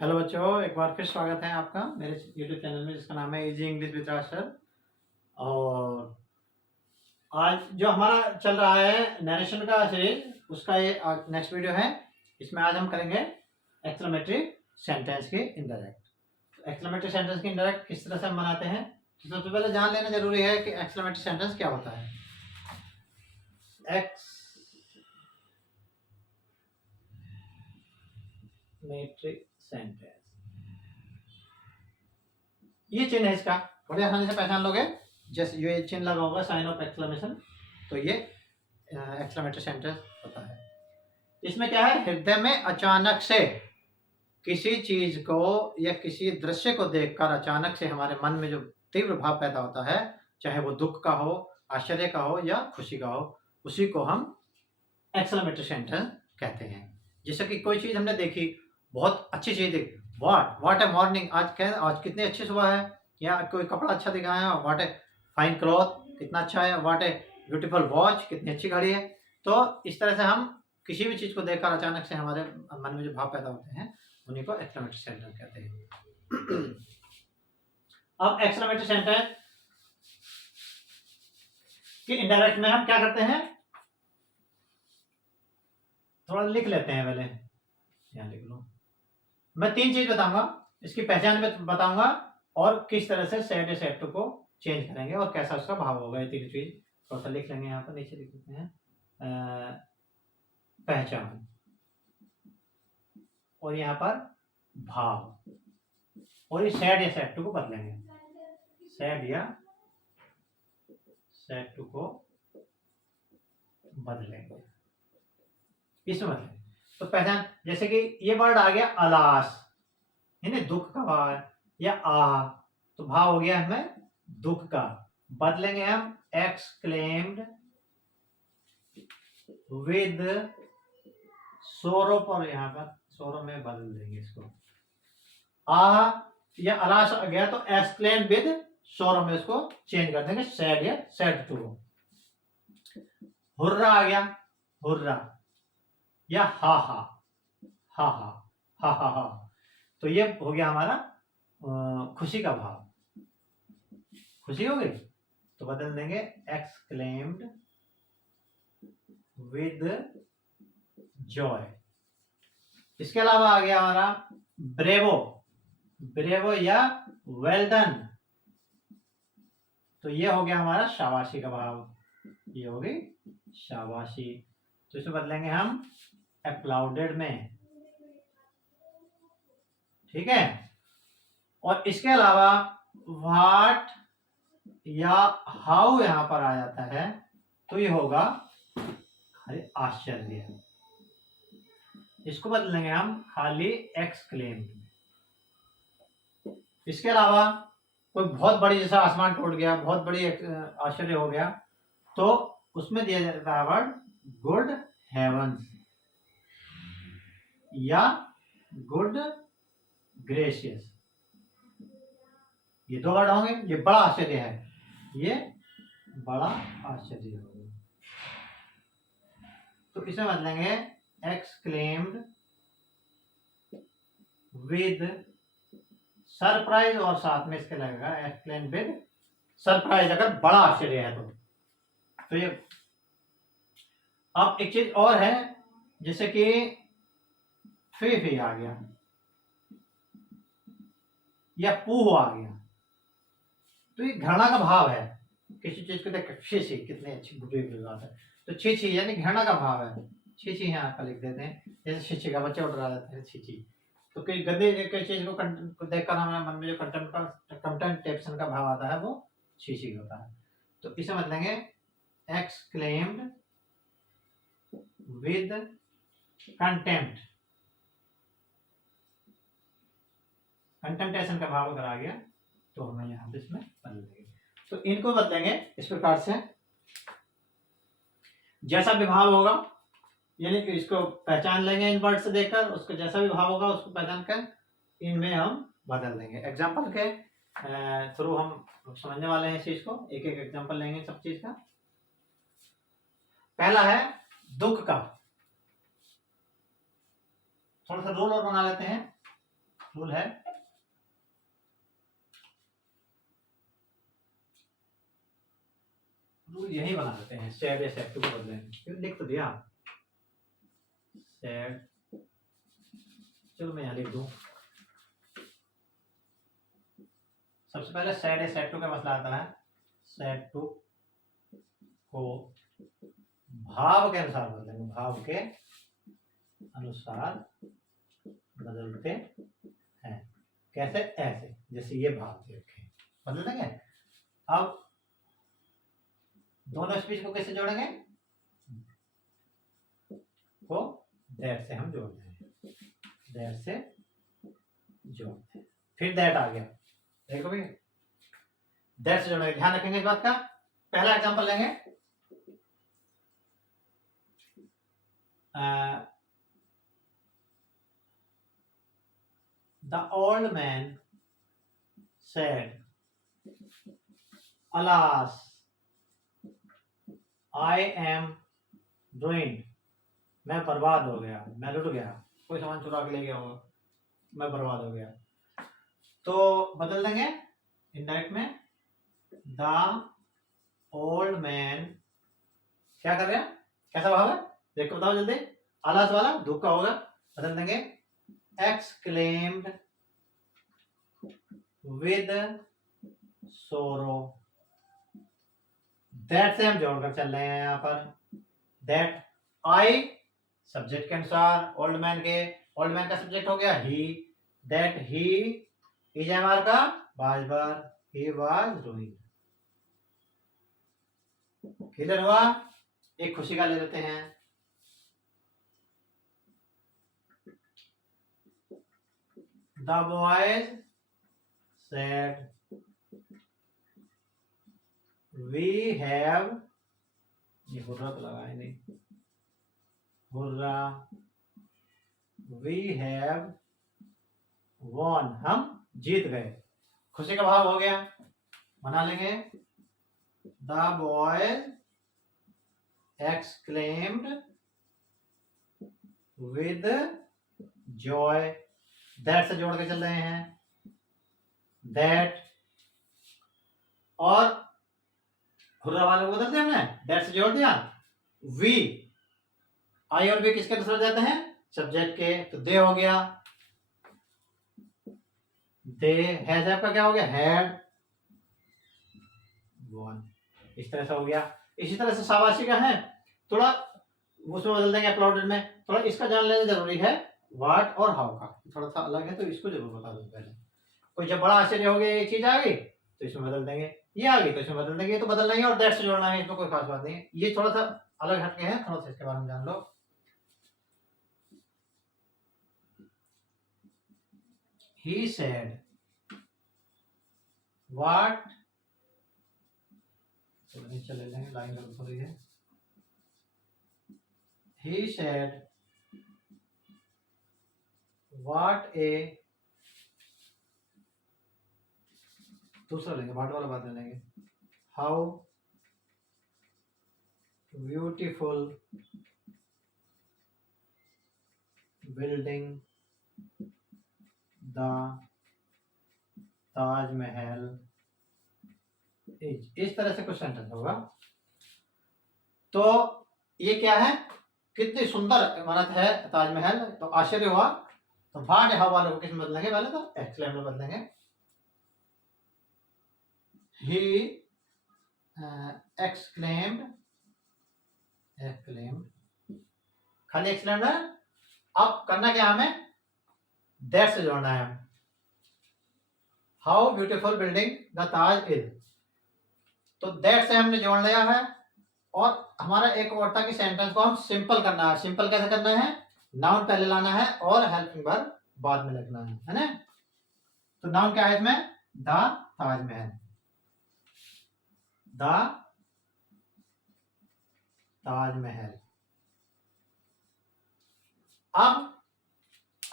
Hello बच्चों, एक बार फिर स्वागत है आपका मेरे यूट्यूब चैनल में जिसका नाम है easy English with Raj sir. और आज जो हमारा चल रहा है नरेशन का सीरीज, उसका ये नेक्स्ट वीडियो है। इसमें आज हम करेंगे एक्सक्लेमेटरी सेंटेंस के इनडायरेक्ट। एक्सक्लेमेटरी सेंटेंस के इनडायरेक्ट किस तरह से हम बनाते हैं, तो सबसे पहले जान लेना जरूरी है कि एक्सक्लेमेटरी सेंटेंस क्या होता है। एक्सक्लेमेटरी सेंटेंस, ये चिन्ह है इसका, बड़े आसानी से पहचान लोगे। जैसे ये चिन्ह लगा होगा साइन ऑफ एक्सक्लेमेशन, तो ये एक्सक्लेमेटरी सेंटेंस होता है। इसमें क्या है, हृदय में अचानक से किसी चीज को या किसी दृश्य को देखकर अचानक से हमारे मन में जो तीव्र भाव पैदा होता है, चाहे वो दुख का हो, आश्चर्य का हो या खुशी का हो, उसी को हम एक्सक्लेमेटरी सेंटेंस कहते हैं। जैसे कि कोई चीज हमने देखी, बहुत अच्छी चीज देखी, व्हाट ए मॉर्निंग, आज कितनी अच्छी सुबह है, या कोई कपड़ा अच्छा दिखाया है, व्हाट ए फाइन क्लॉथ, कितना अच्छा है, व्हाट ए ब्यूटीफुल वॉच, कितनी अच्छी घड़ी है। तो इस तरह से हम किसी भी चीज को देखकर अचानक से हमारे मन में जो भाव पैदा होते हैं, उन्हीं को एक्सक्लेमेटरी सेंटेंस कहते हैं। अब एक्सक्लेमेटरी सेंटेंस कि इनडायरेक्ट में हम क्या करते हैं, थोड़ा लिख लेते हैं पहले, यहाँ लिख लो। मैं 3 चीज बताऊंगा, इसकी पहचान में बताऊंगा और किस तरह से सेड सेट को चेंज करेंगे और कैसा उसका भाव होगा। ये 3 चीज थोड़ा सा लिख लेंगे, यहाँ पर नीचे लिख देते हैं। पहचान, और यहाँ पर भाव, और ये सेड या सेट को बदलेंगे, सेड या सेट को बदलेंगे, इसमें बदलेंगे। तो पहचान, जैसे कि ये वर्ड आ गया अलास, यानी दुख का भाव है, या आह, तो भाव हो गया हमें दुख का, बदलेंगे हम एक्सक्लेम्ड विद सोरो, पर यहाँ पर सोरो में बदल देंगे इसको। आह या अलास आ गया तो एक्सक्लेम्ड विद सोरो में इसको चेंज कर देंगे, सैड या सैड टू। हुर्रा आ गया, हुर्रा, या हा हा, हा हा, हा हा हा, तो ये हो गया हमारा खुशी का भाव, खुशी हो गई, तो बदल देंगे एक्सक्लेम्ड विद जॉय। इसके अलावा आ गया हमारा ब्रेवो, ब्रेवो या वेल डन, तो ये हो गया हमारा शाबाशी का भाव, ये हो गई शाबाशी, तो इसे बदलेंगे हम अप्लाउडेड में, ठीक है। और इसके अलावा व्हाट या हाउ यहां पर आ जाता है, तो ये होगा अरे आश्चर्य, इसको बदलेंगे हम खाली एक्सक्लेम्ड। इसके अलावा कोई बहुत बड़ी, जैसा आसमान टूट गया, बहुत बड़ी आश्चर्य हो गया, तो उसमें दिया जाता है वर्ड गुड हेवंस या गुड ग्रेशियस, ये 2 वर्ड होंगे। ये बड़ा आश्चर्य है, ये बड़ा आश्चर्य होगा, तो इसे बदलेंगे एक्सक्लेम्ड विद सरप्राइज, और साथ में इसके लगेगा एक्सक्लेम्ड विद सरप्राइज, अगर बड़ा आश्चर्य है तो ये। अब एक चीज और है, जैसे कि फी आ गया या पूह आ गया, तो ये घृणा का भाव है, किसी चीज को देख छी छी कितनी अच्छी बुरी बात है, तो छी छी यानी घृणा का भाव है, छी छी यहाँ पर लिख देते हैं। जैसे छी छी का बच्चे उड़ा देते हैं छी छी, तो कई गंदे कोई चीज को देखकर हमारे मन में जो कंटेम्प्टेशन का भाव आता है, वो छी छी होता है, तो इसे बदलेंगे एक्सक्लेम्ड विद कंटेम्प्ट, कंटेम्प्टेशन का भाव अगर आ गया तो हमें यहाँ पे इसमें बदल देंगे। तो इनको बदलेंगे इस प्रकार से, जैसा भी भाव होगा, यानी कि इसको पहचान लेंगे इन वर्ड से देखकर, उसको जैसा भी भाव होगा उसको पहचान कर इनमें हम बदल देंगे। एग्जाम्पल के थ्रू हम समझने वाले हैं इस चीज को, एक एक एग्जाम्पल लेंगे सब चीज का। पहला है दुख का, थोड़ा सा रोल और बना लेते हैं, रूल है, रूल यही बना देते हैं, सेड या सेड टू को बदलेंगे, लिख तो दिया सेड, चलो मैं यहाँ लिख दूं। सबसे पहले सेड या सेड टू का मसला आता है, सेड टू को भाव के अनुसार बदलेंगे, भाव के अनुसार बदलते हैं। कैसे? ऐसे, जैसे ये भाव दे रखे बदल देंगे। अब दोनों स्पीच को कैसे जोड़ेंगे? को दैट से हम जोड़ देंगे, दैट से जोड़ दें, फिर दैट आ गया, देखो भाई दैट से जोड़ेंगे। ध्यान रखेंगे इस बात का। पहला एग्जांपल लेंगे, the old man said, alas, I am ruined, मैं बर्बाद हो गया, मैं लुट गया, कोई सामान चुरा के ले गया होगा, मैं बर्बाद हो गया। तो बदल देंगे इनडायरेक्ट में, द ओल्ड मैन क्या कर रहे हैं, कैसा भाव है देखो, बताओ जल्दी। अलास वाला दुख का होगा, बदल देंगे exclaimed with sorrow, that से हम जोड़कर चल रहे हैं यहाँ पर। that I सब्जेक्ट के अनुसार, ओल्ड मैन के, ओल्ड मैन का सब्जेक्ट हो गया ही, that he इज एमआर का बार he was ruined। क्लियर हुआ? एक खुशी का ले लेते हैं, the boys said we have, ये हुर्रा तो लगाए नहीं, हुर्रा, we have won, हम जीत गए, खुशी का भाव हो गया, बना लेंगे the boys exclaimed with joy, that से जोड़ के चल रहे हैं, that, और हुर्रा वाले को बदलते हैं हमने, that से जोड़ दिया, we, आई और वी किसके अनुसार जाते हैं, सब्जेक्ट के, तो दे हो गया, दे, हैज आपका क्या हो गया, हैड वन, इस तरह से हो गया। इसी तरह से शाबाशी का है, थोड़ा उसमें बदल देंगे अपलोडेड में, थोड़ा इसका जान लेना जरूरी है, व्हाट और हाउ का थोड़ा सा अलग है, तो इसको जरूर बता दो पहले। कोई जब बड़ा आश्चर्य हो गया, ये चीज आ गई तो इसमें बदल देंगे, ये आ गई तो इसमें बदल देंगे, तो बदलना ही और दैट से जोड़ना है, इसमें कोई खास बात नहीं है। ये थोड़ा सा अलग हटके है, थोड़ा सा इसके बारे में जान लो। He said what, चलो नीचे ले लेंगे, लाइन गलत हो रही है। He said what a, दूसरा लेंगे, वाट वाला बाद में लेंगे, how beautiful building the Taj Mahal is, इस तरह से कुछ सेंटेंस होगा। तो ये क्या है, कितनी सुंदर इमारत है ताजमहल, तो आश्चर्य हुआ, तो भाट हवा वालों को किस में बदलेंगे, पहले तो एक्सक्लेम में बदलेंगे, he exclaimed, खाली एक्सक्लेम्ड है। अब करना क्या हमें, दैट से जोड़ना है, how beautiful building the Taj is, तो दैट से हमने जोड़ लिया है। और हमारा एक और था कि सेंटेंस को हम सिंपल करना है। सिंपल कैसे करना है, नाउन पहले लाना है और हेल्पिंग वर्ब बाद में लिखना है ना। तो नाउन क्या है इसमें, द ताजमहल, द ताजमहल। अब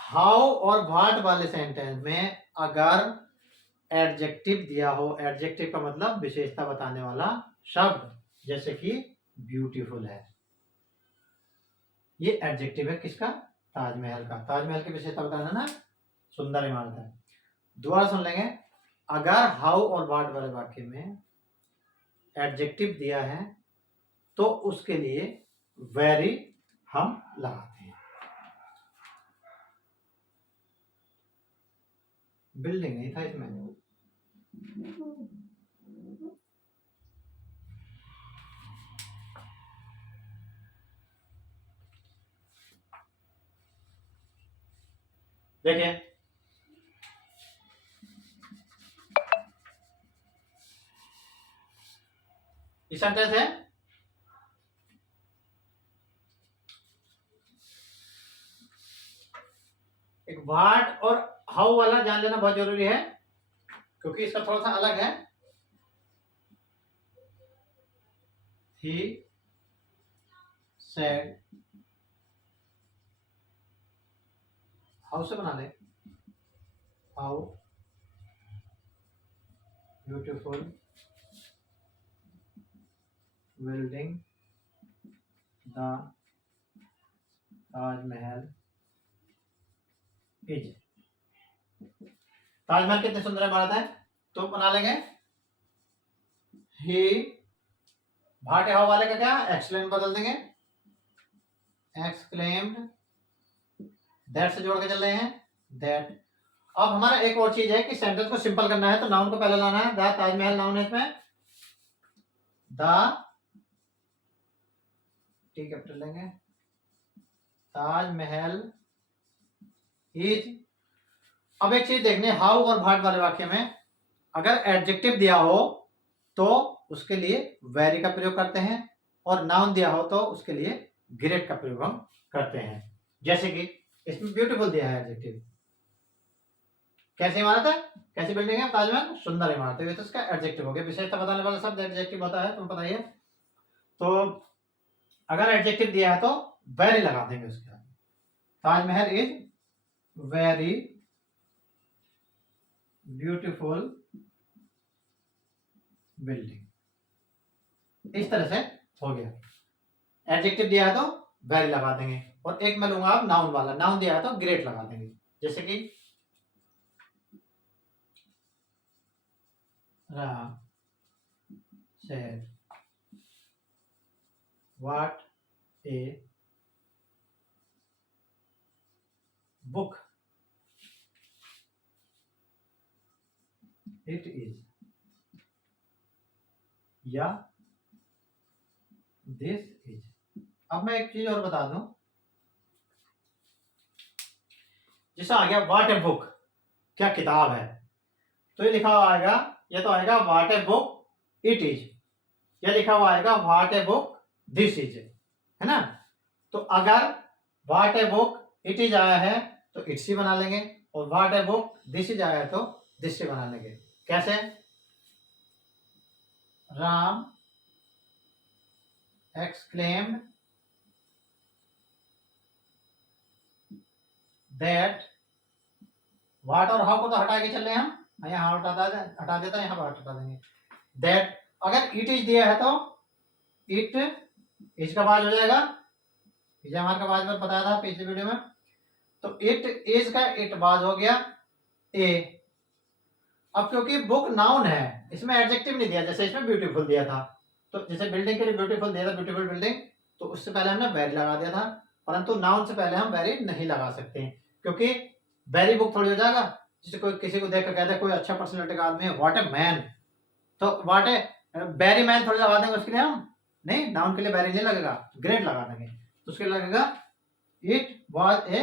हाउ और व्हाट वाले सेंटेंस में अगर एडजेक्टिव दिया हो, एडजेक्टिव का मतलब विशेषता बताने वाला शब्द, जैसे कि ब्यूटीफुल है, ये एडजेक्टिव है किसका, ताजमहल का। ताजमहल की विशेषता बताना ना, सुंदर इमारत है। दोबारा सुन लेंगे, अगर हाउ और व्हाट वाले वाक्य में एडजेक्टिव दिया है तो उसके लिए वेरी हम लगाते हैं। बिल्डिंग नहीं था इसमें, देखिए ये सेंटेंस है, एक व्हाट और हाउ वाला जान लेना बहुत जरूरी है क्योंकि इसका थोड़ा सा अलग है। ही सेड, हाउ से बना ले, how beautiful building the Taj Mahal is. Taj Mahal कितनी सुंदर इमारत है, तो बना लेंगे ही, भाटे हाउ वाले का क्या एक्सक्लेम बदल देंगे, एक्सक्लेम्ड, दैट से जोड़ के चल रहे हैं, दैट। अब हमारा एक और चीज है कि सेंटेंस को सिंपल करना है तो नाउन को पहले लाना है। द ताजमहल नाउन है इसमें, द टी कैपिटल लेंगे, ताजमहल इज। अब एक चीज देखने, हाउ और व्हाट वाले वाक्य में अगर एडजेक्टिव दिया हो तो उसके लिए वेरी का प्रयोग करते हैं और नाउन दिया हो तो उसके लिए ग्रेट का प्रयोग हम करते हैं। जैसे कि इसमें ब्यूटीफुल दिया है एडजेक्टिव, कैसी इमारत है, कैसी बिल्डिंग है, ताजमहल सुंदर इमारत है, तो इसका एडजेक्टिव हो गया। विशेषता बताने वाला शब्द एडजेक्टिव होता है, तुम पता ही है। तो अगर एडजेक्टिव दिया है तो वेरी लगा देंगे उसके आगे, Taj Mahal is very beautiful building. इस तरह से हो गया। एडजेक्टिव दिया है तो वेरी लगा देंगे, और एक मैं लूंगा आप नाउन वाला, नाउन दिया है तो ग्रेट लगा देंगे। जैसे कि Ram said what a book it is, या this is। अब मैं एक चीज और बता दूं, जैसा आ गया व्हाट ए बुक, क्या किताब है, तो ये लिखा हुआ आएगा, या तो आएगा what a book it is, या लिखा हुआ आएगा what a book this is, है ना। तो अगर what a book it is आया है तो इट्स ही बना लेंगे, और what a book this is आया है तो दिस से बना लेंगे। कैसे, राम exclaimed that, व्हाट और हाउ को तो हटा के चल रहे हैं हम, यहाँ हटा देता है, यहाँ पर हटा देंगे। दैट, अगर इट इज दिया है तो इट इज का बाज हो जाएगा, हमारे का बाज में बताया था पिछले वीडियो में, तो इट इज का इट बाज हो गया ए। अब क्योंकि बुक नाउन है, इसमें एडजेक्टिव नहीं दिया, जैसे इसमें ब्यूटीफुल दिया था, तो जैसे बिल्डिंग के लिए ब्यूटीफुल दिया था, ब्यूटीफुल बिल्डिंग, तो उससे पहले हमने वेरी लगा दिया था, परंतु नाउन से पहले हम वेरी नहीं लगा सकते क्योंकि वेरी बुक थोड़ी हो जाएगा। जैसे कोई किसी को देख कर कहता है कोई अच्छा पर्सनैलिटी का आदमी है, व्हाट ए मैन, तो व्हाट ए वेरी मैन थोड़ी लगा देंगे उसके लिए हम, नहीं, नाउन के लिए वेरी नहीं लगेगा, ग्रेट लगा देंगे, तो उसके लिए लगेगा it was a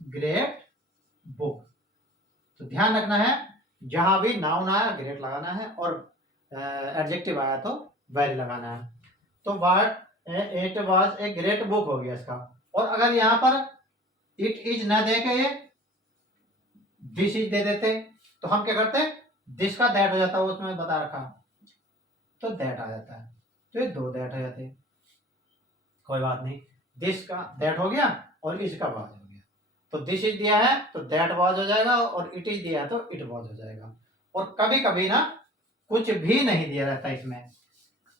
great book. तो ध्यान रखना है, जहां भी नाउन आया ग्रेट लगाना है, और एडजेक्टिव आया तो वेरी लगाना है। तो what it was a great book हो गया इसका। और अगर यहाँ पर इट इज न दे के दिस इज दे देते तो हम क्या करते, दिस का दैट हो जाता है, उसमें बता रखा, तो दैट आ जाता है, तो ये दो दैट हो जाते, कोई बात नहीं, दिस का दैट हो गया और इज का वाज हो गया। तो दिस इज दिया है तो दैट वाज हो जाएगा, और इट इज दिया है तो इट वाज हो जाएगा। और कभी कभी ना कुछ भी नहीं दिया रहता इसमें,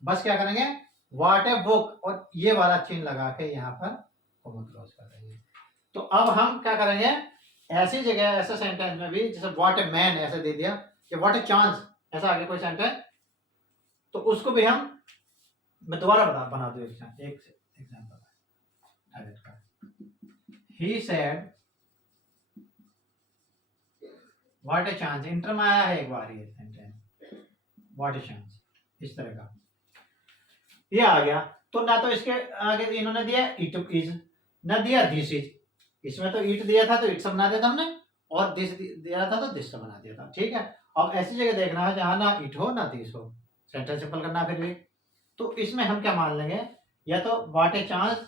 बस क्या करेंगे, व्हाट ए बुक और ये वाला चिन्ह लगा के यहाँ पर कॉमा क्लोज कर देंगे। तो अब हम क्या करेंगे, ऐसी जगह ऐसा सेंटेंस में भी जैसे व्हाट ए मैन ऐसा दे दिया या व्हाट ए चांस ऐसा आगे कोई सेंटेंस, तो उसको भी हम, मैं दोबारा बना दूं एक example. He said what a chance, inter में आया है एक बार ये सेंटेंस व्हाट ए चांस, इस तरह का ये आ गया। तो ना तो इसके आगे इन्होंने दिया इट इज, ना दिया दिस इज। इसमें तो इट दिया था तो इट से बना दिया था हमने, और दिस दिया था तो दिस से बना दिया था, ठीक है। अब ऐसी जगह देखना है जहां ना इट हो ना दिस हो, सेंटेंस सिंपल करना फिर भी। तो इसमें हम क्या मान लेंगे, या तो what a chance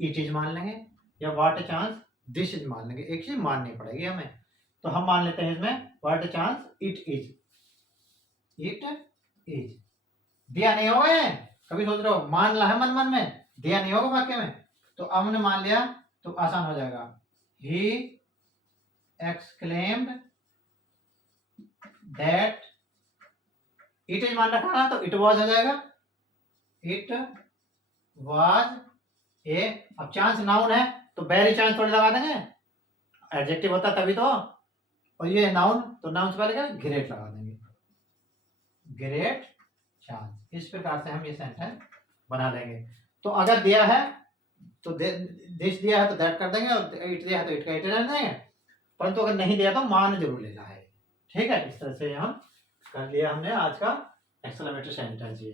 it is मान लेंगे, या what a chance this is मान लेंगे, एक चीज माननी पड़ेगी हमें। तो हम मान लेते हैं इसमें what a chance it is, it is. दिया नहीं होगा, कभी सोच रहे हो मान ला है मन मन में, दिया नहीं होगा वाक्य में, तो अब हमने मान लिया तो आसान हो जाएगा। He exclaimed that, it is मान रखा ना तो इट वॉज हो जाएगा, इट वॉज ए। अब चांस नाउन है तो वेरी चांस थोड़ी लगा देंगे, एडजेक्टिव होता तभी तो, और ये नाउन तो नाउन से पहले क्या ग्रेट लगा देंगे, ग्रेट चांस। इस प्रकार से हम ये सेंटेंस बना लेंगे। तो अगर दिया है तो दिस दिया है तो दैट कर देंगे, और इट दिया है तो इट का इट रहने देंगे, परंतु अगर नहीं दिया तो मान जरूर लेना है, ठीक है। इस तरह से हम कर लिया हमने आज का एक्सक्लेमेटरी सेंटेंस ये।